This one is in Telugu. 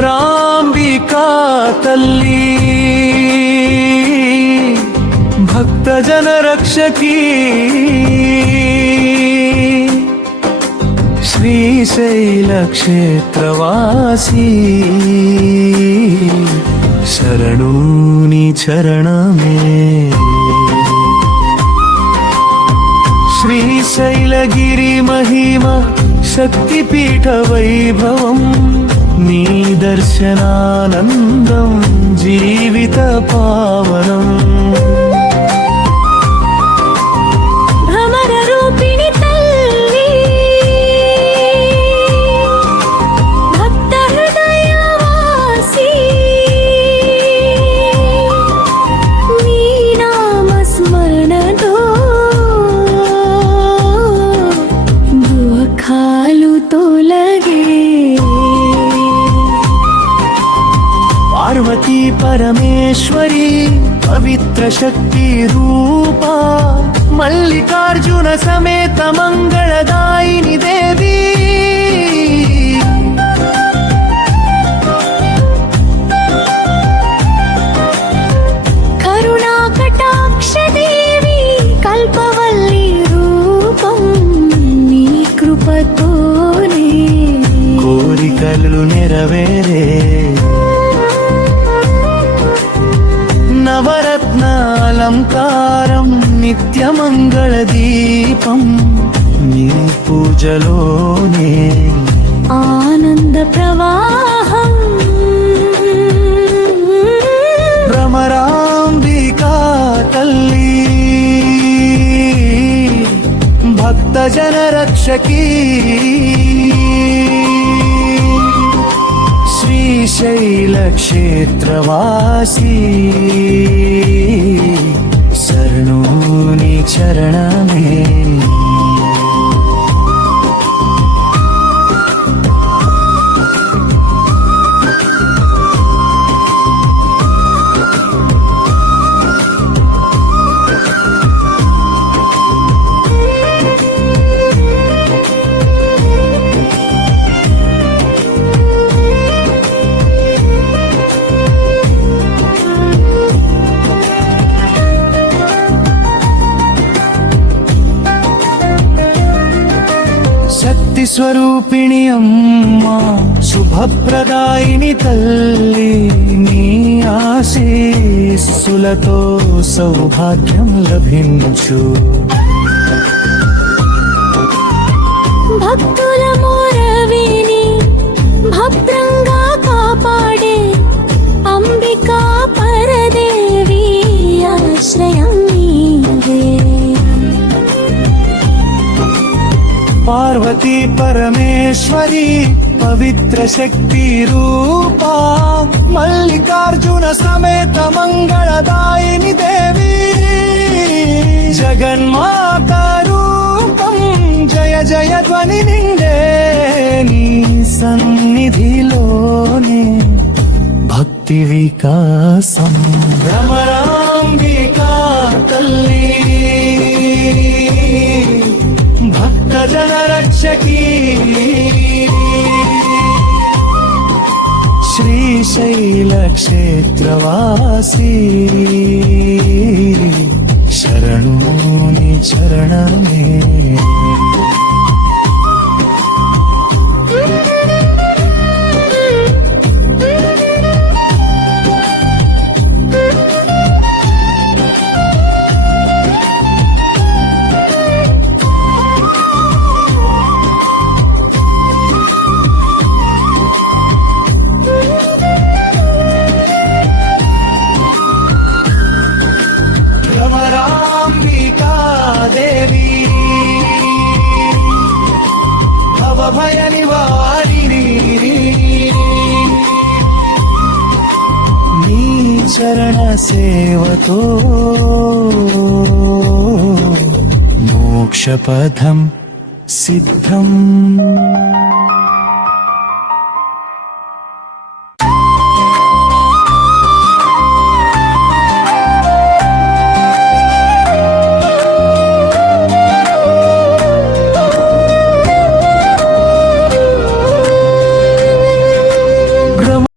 భ్రమరాంబికా తల్లి భక్తజన రక్షకీ శ్రీశైల క్షేత్రవాసీ శరణు నీ చరణమే శ్రీశైలగిరి మహిమ శక్తిపీఠ వైభవం నీ దర్శనానందం జీవిత పావనం పార్వతీ పరమేశ్వరి పవిత్ర శక్తి రూపా మల్లికార్జున సమేత మంగళదాయిని దేవి కరుణా కటాక్ష దేవి కల్పవల్లి రూపం నీ కృపతోనే కోరికలు నెరవేరే నవరత్నాలంకారం నిత్యమంగళ దీపం నీ పూజలోనే ఆనంద ప్రవాహం భ్రమరాంబికా తల్లి భక్తజన రక్షకీ శ్రీశైల క్షేత్రవాసీ శరణు నీ చరణమే శక్తి స్వరూపిణి అమ్మా శుభప్రదాయిని తల్లి నీ ఆశీస్సులతో సౌభాగ్యం లభించు భక్తుల మొరవిని భద్రంగా కాపాడే అంబికా పరదేవి ఆశ్రయం నీవే పార్వతీ పరమేశ్వరి పవిత్ర శక్తి రూపా మల్లికార్జున సమేత మంగళదాయిని దేవి జగన్మాత రూపం జయ జయ ధ్వని నిండే నీ సన్నిధిలోనే భక్తి వికాసం భ్రమరాంబికా తల్లి భక్తజన రక్షకీ శ్రీశైల క్షేత్రవాసీ శరణు నీ చరణమే భ్రమరాంబికా దేవి భవభయ నివారిణి నీ చరణ సేవతో మోక్షపథం సిద్ధం